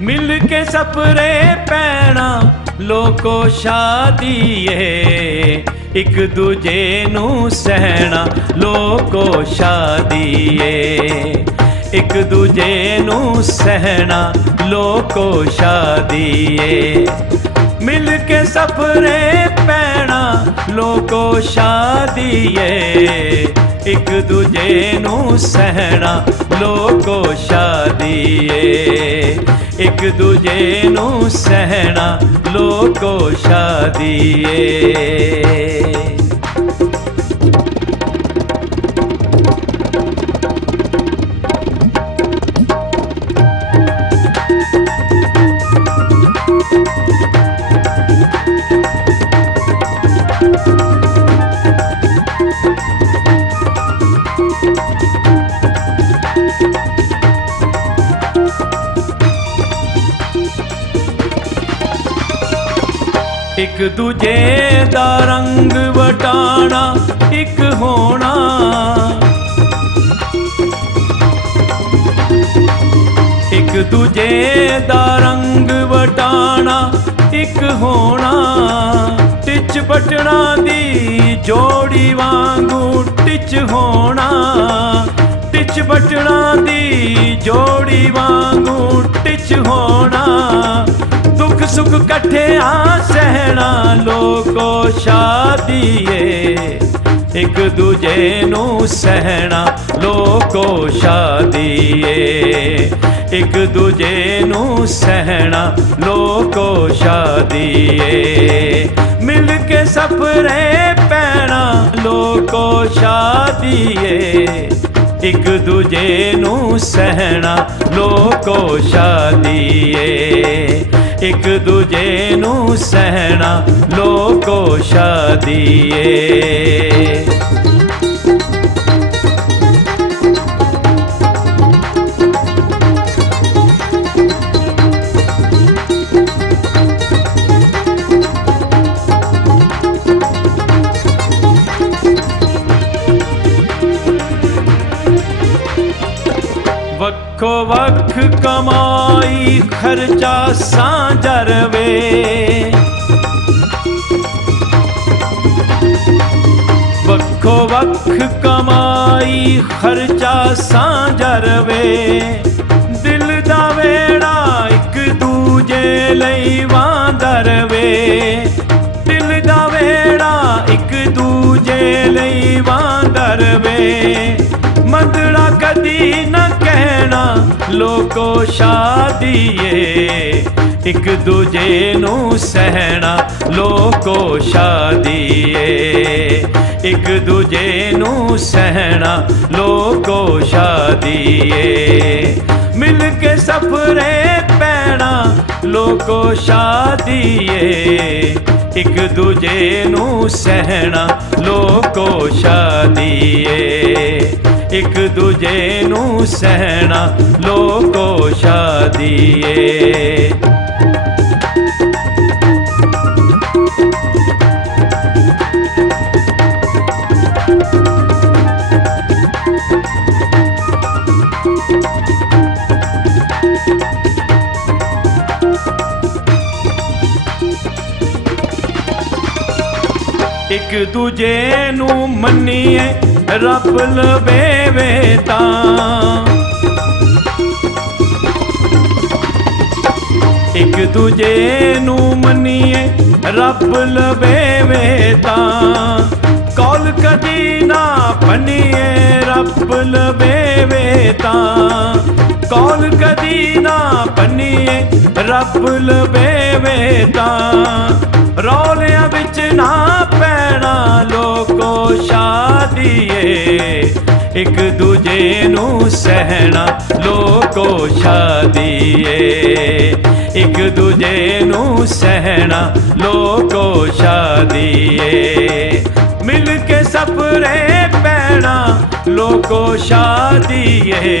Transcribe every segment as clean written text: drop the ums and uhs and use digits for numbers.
मिल के सपरे पैना लोको शादीए, एक दूजे नू सहना लोको शादीए, एक दूजे नू सहना लोको शादीए। मिल के सपरे पैना लोको शादीए, एक दूजे नू सहना लोको शादीए, एक दूजे नू सहना लोको शादीए। एक दूजे दा रंग वटाना एक होना, एक दूजे दा रंग वटाना एक होना। टिच बटना दी जोड़ी वांगू टिच होना, टिच बटना दी जोड़ी वांगू टिच होना। दुख सुख कट्ठे आ सहना लोको शादीए, एक दूजे नू सहना लोको शादीए, एक दूजे नू सहना लोको शादीए। मिल के सपरे पैना लोको शादीए, एक दूजे नू सहना लोको शादीए, एक दूजे नू सहना लोको शादीए। वक्खो वक्ख कमाई खर्चा सांझा रवे, वक्खो वक्ख कमाई खर्चा सांझा रवे। दिल दा वेड़ा एक दूजे लई वांदा रवे, दिल दा वेड़ा एक दूजे लई वांदा रवे। मंदड़ा कदी न कहना लोको शादीए, एक दूजे नू सहना लोको शादीए, एक दूजे नू सहना लोको शादीए। मिल के सफरे पैना लोको शादीए, एक दूजे नू सहना लोको शादीए, एक दूजे नू सहना लोको शादीए। एक दूजे नू मन्नीए रब लवेवे तां, एक दूजे नू मन्नीए रब लवेवे तां। कौल कदी ना पन्नीए रब लवेवे तां, कौल कदी ना पन्नीए रब लवेवे तां। रौलिया बिच ना पैना लोको शादीए, एक दूजे नू सहना लोको शादीए, एक दूजे नू सहना लोको शादीए मिल के सपरे पैना लोको शादीए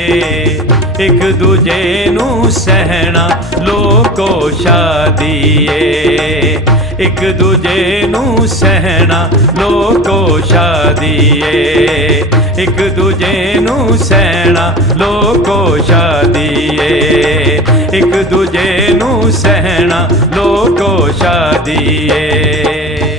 एक दूजे नू सहना लोको शादीए एक दूजे नू सहना लोको शादीए एक दूजे नू सहना लोको शादीए एक दूजे नू सहना लोको शादीए।